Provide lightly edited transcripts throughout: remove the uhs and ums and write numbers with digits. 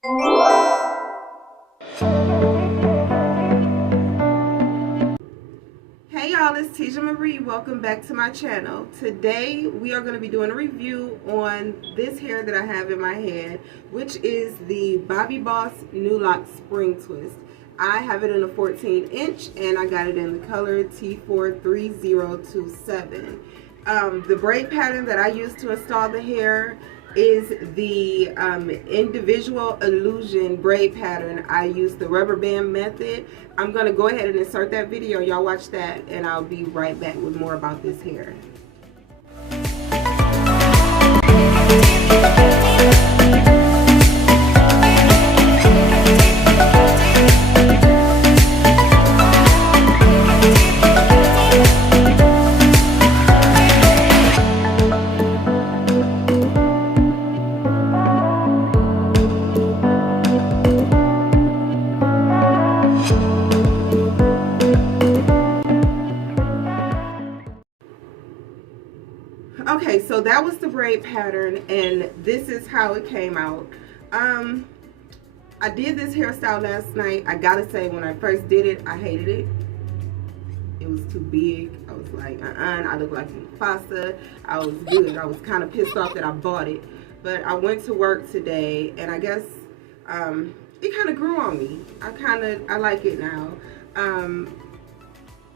Hey y'all, it's Tisha Marie. Welcome back to my channel. Today we are going to be doing a review on this hair that I have in my head, which is the Bobbi Boss New Locs Spring Twist. I have it in a 14-inch and I got it in the color T43027. The braid pattern that I use to install the hair is the individual illusion braid pattern. I use the rubber band method. I'm going to go ahead and insert that video. Y'all watch that and I'll be right back with more about this hair. Okay, so that was the braid pattern and this is how it came out. I did this hairstyle last night. I gotta say, when I first did it, I hated it. It was too big. I was like, I look like Mufasa. I was good. I was kind of pissed off that I bought it. But I went to work today and I guess it kind of grew on me. I like it now.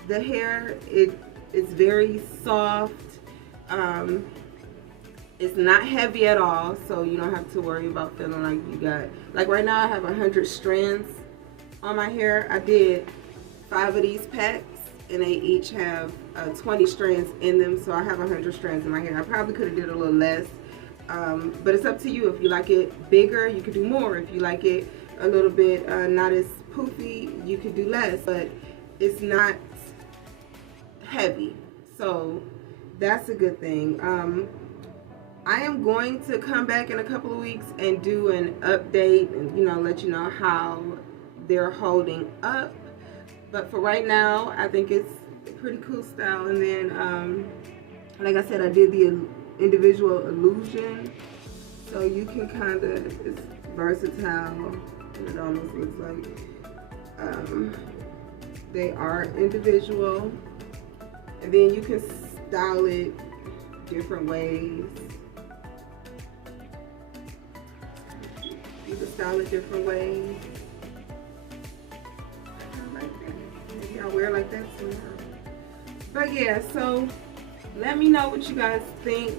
The hair, it's very soft. It's not heavy at all, so you don't have to worry about feeling like you got, like right now I have 100 strands on my hair. I did 5 of these packs and they each have 20 strands in them, so I have 100 strands in my hair. I probably could have did a little less, but it's up to you. If you like it bigger, you could do more. If you like it a little bit not as poofy, you could do less, but it's not heavy, so that's a good thing. I am going to come back in a couple of weeks and do an update and, you know, let you know how they're holding up. But for right now, I think it's a pretty cool style. And then, like I said, I did the individual illusion. So you can kind of, it's versatile. And it almost looks like they are individual. And then you can style it different ways. You can style it different ways. I like that. Maybe I'll wear like that tomorrow. But yeah, so let me know what you guys think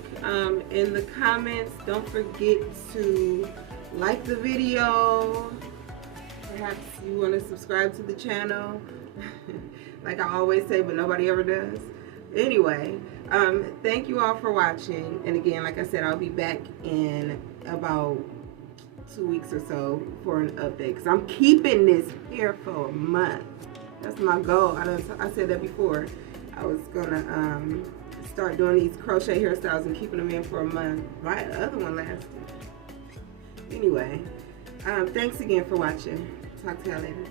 in the comments. Don't forget to like the video. Perhaps you want to subscribe to the channel. Like I always say, but nobody ever does. Anyway, thank you all for watching. And again, like I said, I'll be back in about 2 weeks or so for an update, because I'm keeping this hair for a month. That's my goal. I said that before. I was gonna start doing these crochet hairstyles and keeping them in for a month. My other one lasted. Anyway, thanks again for watching. Talk to y'all later.